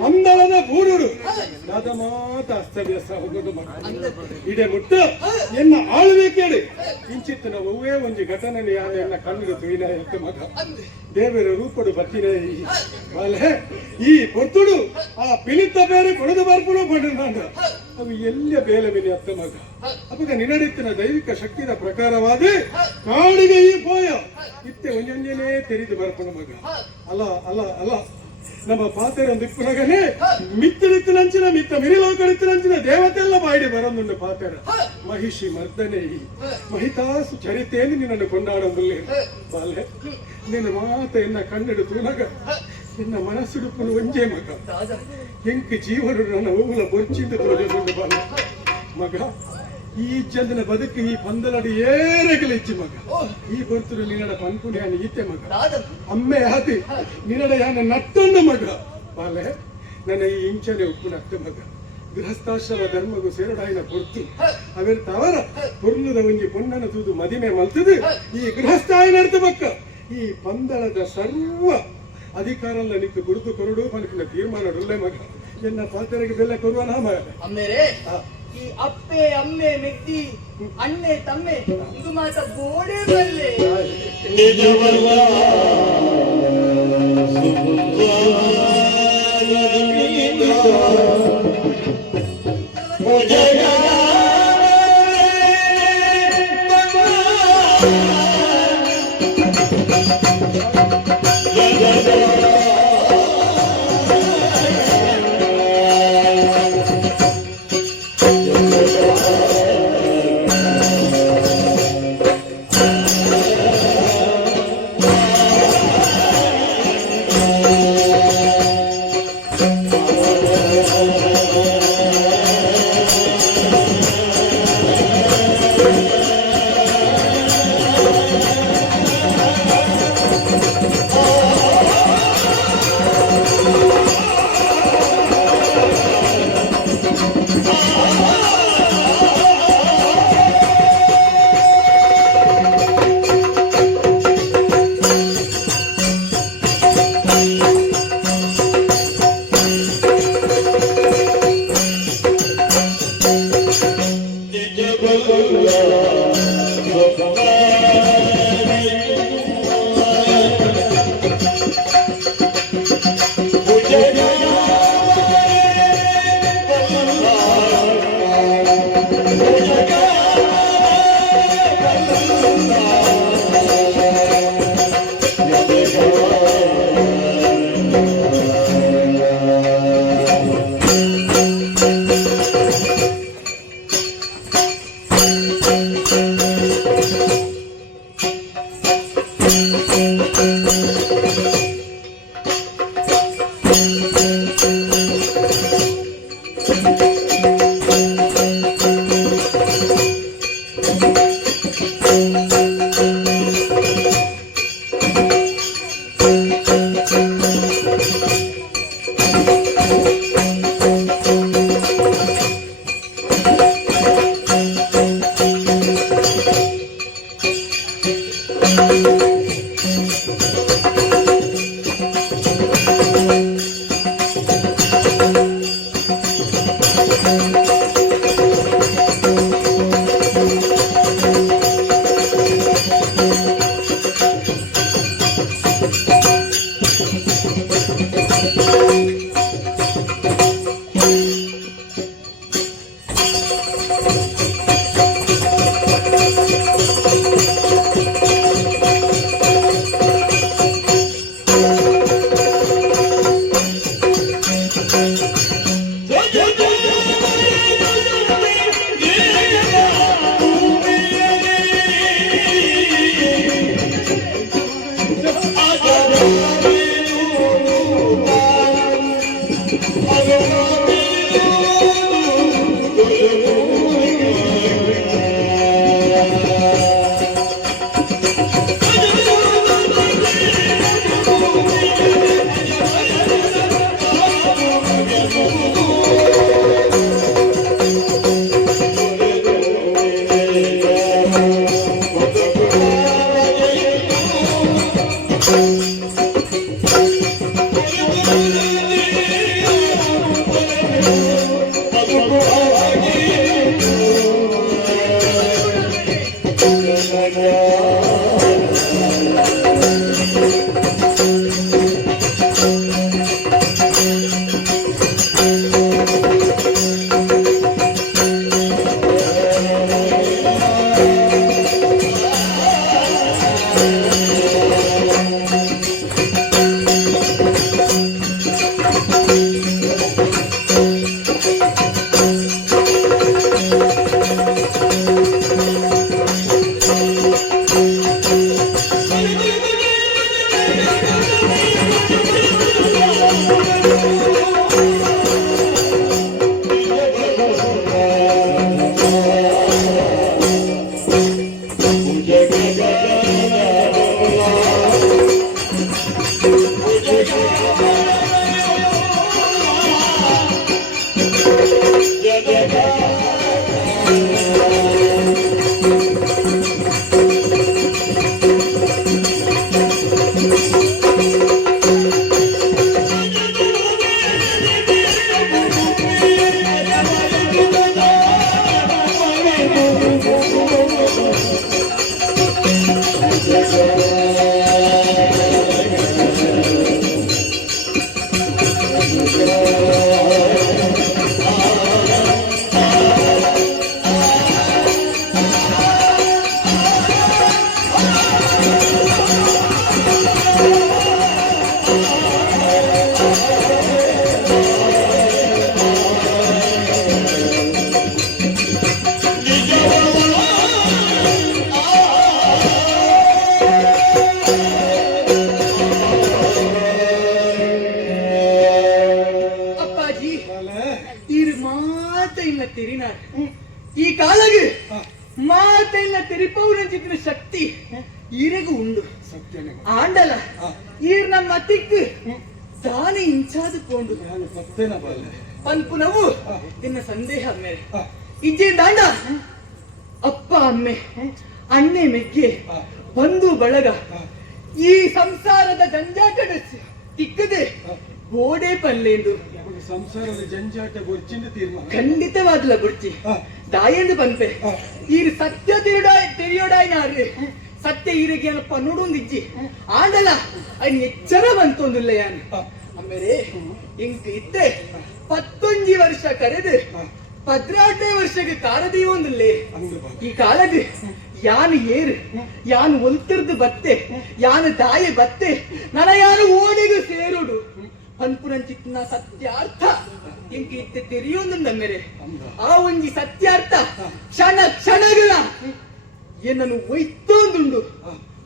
ಅಂದಳದ ಬೂರುಡು ನಾದ ಮಾತ ಅಸ್ತವ್ಯಸ್ತ ಹೋಗೋದು ಮಗ ಇಡೆ ಮುಟ್ಟು ಎನ್ನ ಆಳುವೆ ಕೇಳಿ ಕಿಂಚಿತ್ ಒವ್ವೇ ಒಂದು ಘಟನೆ ಯಾರು ಎನ್ನ ಕಣ್ಣು ತುಯಿನ ಎತ್ತ ಮಗ ದೇವರ ರೂಪಡು ಬತ್ತಿನ ಬಾಲೆ ಈ ಪೊರ್ತುಡು ಆ ಪಿಲಿತ್ತ ಬೇರೆ ಕೊಡದು ಬರ್ಪುಡು ಪಡು ನಾನು ಅವು ಎಲ್ಲ ಬೇಲೆ ಬೆಲೆ ಅತ್ತ ಮಗ ಅವಾಗ ನಿನ್ನಡಿತ್ತಿನ ದೈವಿಕ ಶಕ್ತಿಯ ಪ್ರಕಾರವಾದ ಕಾಡಿಗೆ ಈ ಪೋಯ ಇತ್ತೆ ಒಂಜೊಂಜನೇ ತೆರೆದು ಬರ್ಪುಡು ಮಗ ಅಲ್ಲ ಅಲ್ಲ ಅಲ್ಲ ನಮ್ಮ ಪಾತೆರ ದಿಕ್ಕುನಗನೆ ಮಿತ್ತರಿತ್ತಿನಂಚಿನ ಮಿತ್ತ ಮಿರಿಲೋಕರಿತ್ತಿನಂಚಿನ ದೇವತೆಲ್ಲ ಬಾಯಿಡೆ ಬರೊಂದುಂಡು ಪಾತೆರ ಮಹಿಷಿ ಮರ್ದನೆ ಮಹಿತಾಸು ಚರಿತೆಯನ್ನು ನಿನ್ನನ್ನು ಕೊಂಡಾಡೊಂದುಲ್ಲೆ ಬಾಲೆ ನಿನ್ನ ಮಾತ ಎನ್ನ ಕಣ್ಣಿಡು ತೂನಗ ಎನ್ನ ಮನಸ್ಸುಡುಪುನು ಒಂಜೇ ಮಗ ಎಂಕ ಜೀವನು ನನ್ನ ಹೂವುಲ ಬೊರ್ಚಿಂದ ತೋರಿಸುಂಡು ಬಾಲೆ ಮಗ ಈ ಚಂದನ ಬದುಕು ಈ ಪಂದಲಡಿ ಏರೆಗಲಿಚ್ಚಿ ಮಗ ಈ ಬರ್ತರು ನಿನ್ನಡ ಪನ್ಪುಣಿ ಯಾನ ಈತೆ ಮಗ ಅಮ್ಮೆ ಹಾತಿ ನಿನ್ನಡ ಯಾನ ನಟ್ಟೊಂಡ ಮಗ ಬಾಲೆ ನನ್ನ ಈ ಇಂಚನೆ ಉಪ್ಪುನ ಅತ್ತ ಮಗ ಗೃಹಸ್ಥಾಶ್ರಮ ಧರ್ಮಗೂ ಸೇರಡಾಯಿನ ಪೊರ್ತು ಅವೆರ ತವರ ಪೊರ್ಲುದ ಒಂಜಿ ಪೊನ್ನನ ತೂದು ಮದಿಮೆ ಮಲ್ತದು ಈ ಗೃಹಸ್ಥಾಯಿನ ಅರ್ಥ ಬಕ್ಕ ಈ ಪಂದಳದ ಸರ್ವ ಅಧಿಕಾರಲ್ಲ ನಿಕ್ಕು ಗುರುತು ಕೊರಡು ಪನಕಿನ ತೀರ್ಮಾನ ಡೊಲ್ಲೆ ಮಗ ಎನ್ನ ಪಾತ್ರೆಗೆ ಬೆಲೆ ಕೊರುವ ನಾಮ ಅಮ್ಮೇರೆ ಈ ಅಪ್ಪೆ ಅಮ್ಮೆ ಮೆತ್ತಿ ಅಣ್ಣೆ ತಮ್ಮೆ ಇದು ಮಾತ್ರ ಬೋಡೆ ಬಲ್ಲೆ ನಿಜವಲ್ಲ ఈ కాలగు మాతైన తెరిపౌనంచిత్ర శక్తి ఈరెగు ఉండు ఆండల ఈర్ ನಮ್ಮ ತಿಕ್ಕು ತಾನೇ ಇಂಚಾದು ಕೊಂಡು ಪನ್ಪು ನಾವು ನಿನ್ನ ಸಂದೇಹ ಮೇಲೆ ಇಜ್ಜೆ ದಾಂಡ ಅಪ್ಪ ಅಮ್ಮೆ ಅಣ್ಣೆ ಮೆಗ್ಗೆ ಬಂಧು ಬಳಗ ಈ ಸಂಸಾರದ ಜಂಜಾಟದ ತಿಕ್ಕದೆ ಗೋಡೆ ಪಲ್ಲೆಂದು ಸಂಸಾರದ ಜಂಜಾಟ ಬೊರ್ಚಿಂದ ತೀರ್ಮಾನ ಖಂಡಿತವಾದಲ್ಲ ಬುರ್ಚಿ ದಾಯೆಂದು ಪನ್ಪೆ ಈರು ಸತ್ಯ ತೆರಿಯೋಡಾಯ್ನಾರ್ರೆ ಸತ್ಯ ಈರಿಗೆ ಏನಪ್ಪ ನೋಡೊಂದಿಜ್ಜಿ ಆಂಡಲ ಅಯ್ನ ಎಚ್ಚರ ಬಂತೊಂದಿಲ್ಲ ಯಾನು ಆಮೇಲೆ ಇಂಕ ಇತ್ತೆ 11 ವರ್ಷ ಕರೆದು 18 ವರ್ಷಕ್ಕೆ ಕಾರದೀವೊಂದಿಲ್ಲೇ ಈ ಕಾಲದ ಯಾನು ಏರು ಯಾನು ಒಲ್ತಿರ್ದು ಬತ್ತೆ ಯಾನು ದಾಯ ಬತ್ತೆ ನನ ಯಾನು ಓಡಿಗೂ ಸೇರುಡು ಪನ್ಪುರಂಚಿತ್ನ ಸತ್ಯಾರ್ಥ ಇಂಕ ಇತ್ತೆ ತೆರಿಯೊಂದುಂಡ ಮೇರೆ ಆ ಒಂಜಿ ಸತ್ಯಾರ್ಥ ಕ್ಷಣ ಕ್ಷಣಗಳ ಏನನ್ನು ಒಯ್ತೊಂದುಂಡು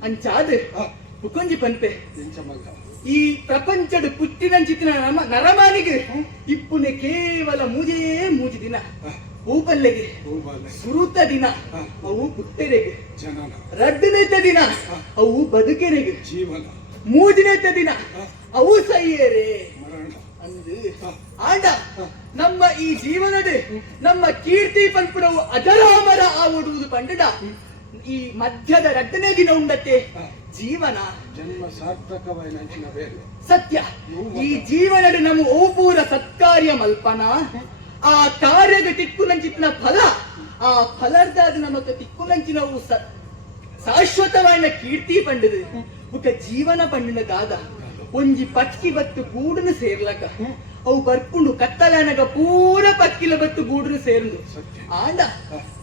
ಅಂಚಾದ ಪುಕೊಂಜಿ ಪನ್ಪೆ ಈ ಪ್ರಪಂಚದ ಪುಟ್ಟಿನಂಚಿತ್ತಿನ ನರಮಾನಿಗೆ ಇಪ್ಪುನೆ ಕೇವಲ ಮೂಜೇ ಮೂಜಿ ದಿನ ಹೂಬಲ್ಲೆಗೆ ಸುರುತ ದಿನ ಅವು ಪುಟ್ಟೆರೆಗೆ ರಡ್ಡನೆತ್ತ ದಿನ ಅವು ಬದುಕೆರೆಗೆ ಜೀವನ ಮೂಜಿನೆತ್ತ ದಿನ ಅವು ಸೈಯೇರೆ ಅಂದು ಆಂಡ ನಮ್ಮ ಈ ಜೀವನದ ನಮ್ಮ ಕೀರ್ತಿ ಪನ್ಪುಡವು ಅಜರಾಮರ ಆವುಡುವುದು ಪಂಡದ ಈ ಮಧ್ಯದ ರಡ್ಡನೇ ದಿನ ಉಂಡತ್ತೆ ಜೀವನ ಜನ್ಮ ಸಾರ್ಥಕವಾಯಿನ ಬೇರೆ ಸತ್ಯ ಈ ಜೀವನದ ನಮ್ಮ ಓಪೂರ ಸತ್ಕಾರ್ಯ ಮಲ್ಪನ ಆ ಕಾರ್ಯದ ತಿಕ್ಕುಲಂಚಿನ ಫಲ ಆ ಫಲರ್ದಾದ ನಮಕ ತಿಕ್ಕುಲಂಚಿನವು ಶಾಶ್ವತವಾಯಿನ ಕೀರ್ತಿ ಪಂಡದು ಬುಕ ಜೀವನ ಪಂಡಿನ ದಾದ ಒಂಜಿ ಪಟ್ಕಿ ಬತ್ತು ಗೂಡನ್ನು ಸೇರ್ಲಕ ಅವು ಬರ್ಪುಂಡು ಕತ್ತಲನಗ ಪೂರ ಪಕ್ಕಿಲ ಬತ್ತು ಗೂಡ್ರು ಸೇರುದು ಆಂಡ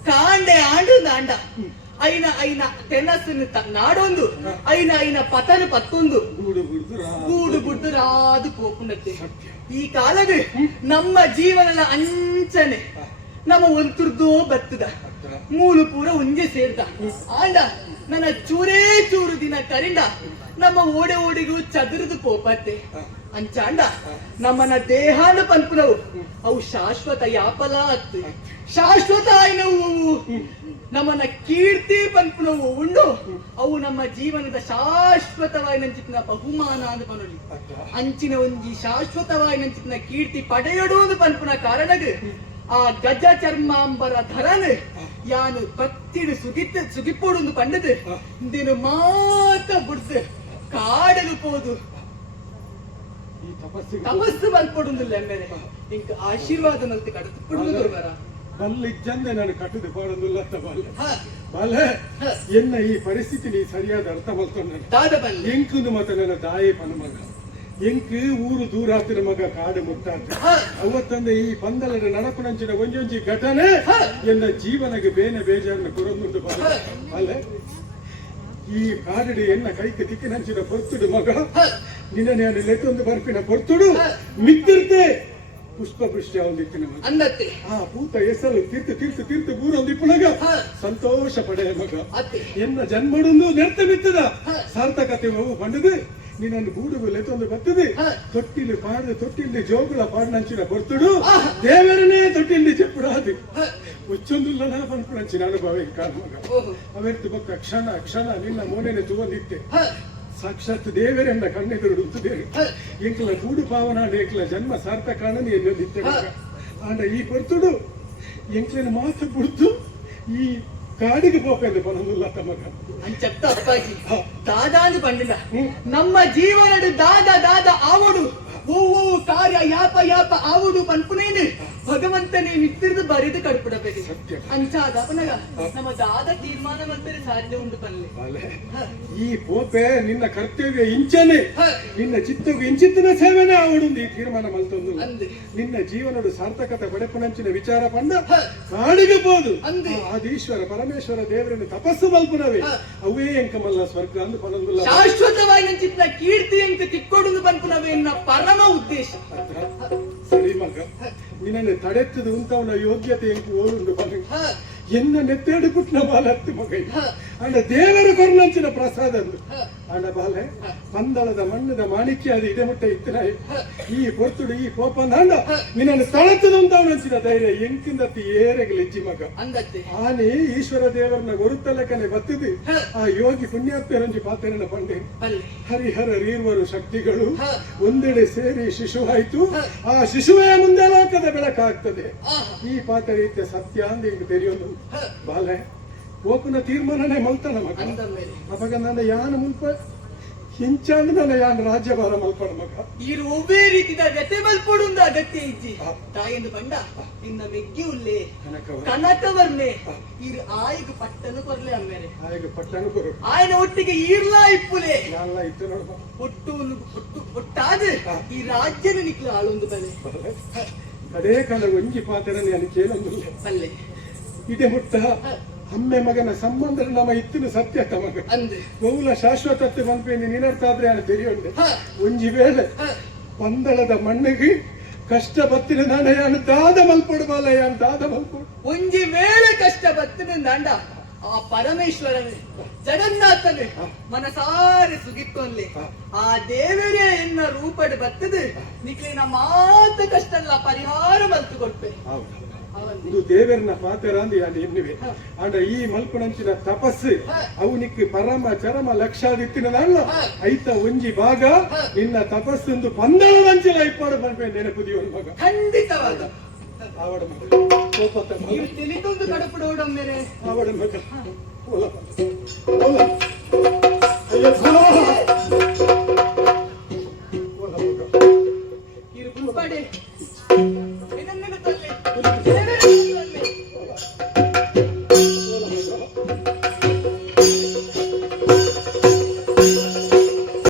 ಕಾಂಡೆ ಆಂಡು ಆಂಡ ಐನ ಐನ ತೆನಸನ್ನು ನಾಡೊಂದು ಐನ ಪತನು ಪತ್ತೊಂದು ಗೂಡು ಬುಡ್ದು ರಾದು ಪೋಪುಂಡತ್ತೆ ಈ ಕಾಲದ ನಮ್ಮ ಜೀವನದ ಅಂಚನೆ ನಮ್ಮ ಒಂತುರ್ದೋ ಬತ್ತದ ಮೂಲು ಪೂರ ಉಂಜೆ ಸೇರ್ದ ಆಂಡ ನನ್ನ ಚೂರೇ ಚೂರು ದಿನ ಕರಿಂಡ ನಮ್ಮ ಓಡಿಗೂ ಚದುರದು ಪೋಪತ್ತೆ ಅಂಚಾಂಡ ನಮ್ಮನ ದೇಹಾನ ಪಂಪುನವು ಅವು ಶಾಶ್ವತ ಯಾಪಲ ಅತ್ತು ಶಾಶ್ವತ ಆಯ್ನವು ನಮ್ಮನ ಕೀರ್ತಿ ಪಂಪುನವು ಉಂಡು ಅವು ನಮ್ಮ ಜೀವನದ ಶಾಶ್ವತವಾಯಿನಂಚಿನ ಬಹುಮಾನ ಅಂದು ಪನೊಲಿ ಅಂಚಿನ ಒಂಜಿ ಶಾಶ್ವತವಾಯಿನಂಚಿನ ಕೀರ್ತಿ ಪಡೆಯಡುವುದು ಪಂಪುನ ಕಾರಣಗ ಆ ಗಜ ಚರ್ಮಾಂಬರ ಧರನ್ ಯಾನು ಪತ್ತಿಡು ಸುಗಿಪ್ಪೋಡು ಪಂಡದು ಇಂದೇನು ಮಾತ ಬುಡ್ದು ಕಾಡಲು ಪೋದು ತಪಸ್ಸು ಬಲ್ಪೊಡುಂದಿಲ್ಲ ಎಂದರೆ ಇಂಕ ಆಶೀರ್ವಾದ ನಲ್ತಿ ಕಡತು ಪುಡುದು ಬರ ಬಲ್ಲ ಇಜ್ಜಂದೆ ನಾನು ಕಟ್ಟದು ಪಾಡೋದಿಲ್ಲ ಅಂತ ಬಲ್ಲ ಎನ್ನ ಈ ಪರಿಸ್ಥಿತಿ ನೀ ಸರಿಯಾದ ಅರ್ಥ ಮಾಡ್ಕೊಂಡ ಎಂಕುಂದು ಮತ್ತೆ ನನ್ನ ತಾಯಿ ಪನ ಮಗ ಎಂಕ್ ಊರು ದೂರ ಆತಿನ ಮಗ ಕಾಡು ಮುಟ್ಟಾತ ಅವತ್ತಂದ ಈ ಪಂದಲದ ನಡಪುನಂಚಿನ ಒಂಜೊಂಜಿ ಘಟನೆ ಎನ್ನ ಜೀವನಗೆ ಬೇನೆ ಬೇಜಾರನ್ನ ಕೊರೊಂದು ಅಲ್ಲ ಈ ಕಾಡಡಿ ಎನ್ನ ಕೈಗೆ ತಿಕ್ಕಿನಂಚಿನ ಪೊರ್ತುಡು ಮಗ ನಿನ್ನೆ ಲೆತ್ತೊಂದು ಬರ್ಪಿನ ಪೊರ್ತುಡು ಮಿತ್ತಿರ್ತೆ ಪುಷ್ಪ ವೃಷ್ಟಿ ಅವನಿತ್ತಿನ ಮಗ ಆ ಪೂತ ಎಸಲು ತೀರ್ತು ಬೂರೊಂದಿಪ್ಪುನಗ ಸಂತೋಷ ಪಡೆಯ ಮಗ ಎನ್ನ ಜನ್ಮಡೊಂದು ನೆರ್ತ ಬಿತ್ತದ ಸಾರ್ಥಕತೆ ಅವು ಬಂಡದು ನೀನನ್ನು ಗೂಡುಗು ಲೆತ್ತೊಂದು ಬರ್ತದೆ ತೊಟ್ಟಿಲ್ಲಿ ಜೋಗುಳ ಪಾಡ್ನಂಚಿನ ಬರ್ತುಡು ದೇವರನೇ ತೊಟ್ಟಿಲ್ಲಿ ಚೆಪ್ಪುಡಾದು ಮುಚ್ಚೊಂದುಲ್ಲ ನಾ ಪಂಪುನಂಚಿನ ಅನುಭವ ಕಾಲ ಮಗ ಅವೆರ್ತು ಬಕ್ಕ ಕ್ಷಣ ನಿನ್ನ ಮೋನೆನೆ ತಗೊಂಡಿಟ್ಟೆ ಸಾಕ್ಷಾತ್ ದೇವರೆಂದ ಕಣ್ಣೆದುರು ಉತ್ತುದೇರು ಎಂಕಲ ಗೂಡು ಪಾವನ ಎಂಕಲ ಜನ್ಮ ಸಾರ್ಥಕಾಣನಿ ಎಲ್ಲೊಂದಿತ್ತೆ ಮಗ ಆಂಡ ಈ ಬರ್ತುಡು ಎಂಕಲಿನ ಮಾತು ಬಿಡ್ತು ಈ ಕಾಡಿಗೆ ಹೋಗಲು ಬರೋದಿಲ್ಲ ತಮಗ ಅಂಚತ್ತ ಅಪ್ಪಾಜಿ ದಾದಾನು ಬಂದಿಲ್ಲ ನಮ್ಮ ಜೀವನದ ದಾದ ಆವಡು ಓ ಕಾರ್ಯ ಯಾಪ ಆವಡು ಪನ್ಪುನೇನು ಭಗವಂತನೇ ಮಿತ್ತಿರ್ದು ಬರಿದು ಕಡ್ಪುಡಬೇಕು ಅಂಚಾದ ಪನಗ ನಮ್ಮ ದಾದ ತೀರ್ಮಾನ ಮಂತರೆ ಸಾಧ್ಯ ಉಂಟು ಪಲ್ಲೆ ಈ ಪೋಪೆ ನಿನ್ನ ಕರ್ತವ್ಯ ಇಂಚನೆ ನಿನ್ನ ಚಿತ್ತವು ಇಂಚಿತ್ತಿನ ಸೇವೆನೇ ಆವಡು ಈ ತೀರ್ಮಾನ ಮಲ್ತೊಂದು ನಿನ್ನ ಜೀವನದ ಸಾರ್ಥಕತೆ ಪಡೆಪನಂಚಿನ ವಿಚಾರ ಪಂಡ ಕಾಡಿಗೆ ಬೋದು ಆದೀಶ್ವರ ಪರಮೇಶ್ವರ ದೇವರನ್ನು ತಪಸ್ಸು ಮಲ್ಪುನವೇ ಅವೇ ಎಂಕಮಲ್ಲ ಸ್ವರ್ಗ ಅಂದು ಪನೊಂದುಲ್ಲ ಶಾಶ್ವತವಾಗಿ ನಂಚಿನ ಕೀರ್ತಿ ಎಂಕ ತಿಕ್ಕೊಡುದು ಪನ್ಪುನವೇ ಎನ್ನ ಪರಮ ಉದ್ದೇಶ ಸರಿ ಮಗ ನಿನ್ನನ್ನು ತಡೆತ್ತದು ಉಂಟವನ ಯೋಗ್ಯತೆ ಎಂಕು ಓದುಂಡು ಬನ್ನಿ ಎನ್ನ ನೆತ್ತೇಡು ಪುಟ್ನ ಬಾಲ ಹತ್ತು ಮಗ ಅಂಡ ದೇವರ ಕೊರ್ನಂಚಿನ ಪ್ರಸಾದ ಅಂಡ ಬಾಲೆ ಪಂದಳದ ಮಣ್ಣದ ಮಾಣಿಕ್ಯ ಅದು ಇದೆ ಮುಟ್ಟ ಇತ್ತಿನ ಈ ಪೊರ್ತುಡು ಈ ಕೋಪ ಅಂಡ ನಿನ್ನನ್ನು ತಳೆತ್ತದು ಉಂಟವನಂಚಿನ ಧೈರ್ಯ ಎಂಕಿಂದತ್ತಿ ಏರೆಗೆ ಲೆಜ್ಜಿ ಮಗ ಆನೆ ಈಶ್ವರ ದೇವರನ್ನ ಗೊರುತ್ತಲಕನೆ ಬತ್ತಿದು ಆ ಯೋಗಿ ಪುಣ್ಯಾತ್ಮರಂಜಿ ಪಾತ್ರನ ಪಂಡೆ ಹರಿಹರ ರೀರ್ವರು ಶಕ್ತಿಗಳು ಒಂದೆಡೆ ಸೇರಿ ಶಿಶುವಾಯ್ತು ಆ ಶಿಶುವೇ ಮುಂದೆ ಲೋಕದ ಬೆಳಕಾಗ್ತದೆ ಈ ಪಾತ್ರ ರೀತಿಯ ಸತ್ಯ ಅಂದ ಹಿಂಗ್ ತೆರೆಯೋದು ಬಾಲೆ ಓಪನ ತೀರ್ಮಾನನೇ ಮಲ್ತನ ಮಗ ಅವಾಗ ನನ್ನ ಯಾನ ಮುಲ್ಪ ಹಿಂಚಾಂದ್ ನನ್ನ ಯಾನ್ ರಾಜ್ಯಭಾರ ಮಲ್ಪಡ ಮಗ ಇರು ಒಬ್ಬೇ ರೀತಿದ ವ್ಯತೆ ಮಲ್ಪಡುಂದ ಅಗತ್ಯ ಇಜ್ಜಿ ತಾಯಂದು ಬಂಡ ನಿನ್ನ ಮೆಗ್ಗಿ ಉಲ್ಲೆ ಕನಕವರ್ನೆ ಇರು ಆಯಿಗ ಪಟ್ಟನು ಕೊರ್ಲೆ ಅಮ್ಮೇರೆ ಆಯಿಗ ಪಟ್ಟನು ಕೊರು ಆಯ್ನ ಒಟ್ಟಿಗೆ ಈರ್ಲಾ ಇಪ್ಪುಲೆ ಎಲ್ಲ ಇತ್ತು ನೋಡ್ಬ ಒಟ್ಟಾದ ಈ ರಾಜ್ಯನ ನಿಕ್ಲ ಆಳೊಂದು ಬಲೆ ಅದೇ ಕಾಲ ಒಂಜಿ ಪಾತ್ರ ನಾನು ಕೇಳೊಂದಿಲ್ಲ ಬಲ್ಲೆ ಇದೆ ಮುಟ್ಟ ಅಮ್ಮೆ ಮಗನ ಸಂಬಂಧ ನಮ್ಮ ಇತ್ತಿನ ಸತ್ಯ ತಮಗ ಮೌಲ ಶಾಶ್ವತತ್ವ ಬಂದ್ಪೇನಿ ನಿನರ್ಥ ಆದ್ರೆ ನಾನು ತೆರೆಯೋಂಡೆ ಒಂಜಿ ವೇಳೆ ಪಂದಳದ ಮಣ್ಣಿಗೆ ಕಷ್ಟ ಬತ್ತಿನ ನಾಡ ಯಾನು ದಾದ ಮಲ್ಪಡು ಬಾಲ ಯಾನು ದಾದ ಮಲ್ಪಡು ಒಂಜಿ ವೇಳೆ ಕಷ್ಟ ಬತ್ತಿನ ದಂಡ ಆ ಪರಮೇಶ್ವರನೇ ಜಗನ್ನಾಥನೇ ಮನಸಾರೆ ಸುಗಿತ್ತೊನ್ಲೆ ಆ ದೇವರೇ ಎನ್ನ ರೂಪಡ್ ಬತ್ತದು ನಿಕ್ಲಿನ ಮಾತ ಕಷ್ಟಲ್ಲ ಪರಿಹಾರ ಮಲ್ತು ಕೊಡ್ಪೆ ಇದು ದೇವರನ್ನ ಪಾತ್ರ ಅಂದು ಯಾನು ಎನ್ನುವೆ ಅಂಡ ಈ ಮಲ್ಪುನಂಚಿನ ತಪಸ್ಸು ಅವನಿಕ್ಕೆ ಪರಮ ಚರಮ ಲಕ್ಷಾದಿತ್ತಿನ ನಾಳ ಐತ ಒಂಜಿ ಭಾಗ ನಿನ್ನ ತಪಸ್ಸೊಂದು ಪಂದಳದಂಚಿನ ಇಪ್ಪಾಡು ಬರ್ಪೇ ನೆನಪುದಿ ಒಂದು ಮಗ ಖಂಡಿತವಾದ ಆವಡ ಮಗ ನೀವು ತಿಳಿದೊಂದು ಕಡಪಡೋಡ ಮೇಲೆ ಆವಡ ಮಗ ಅಯ್ಯೋ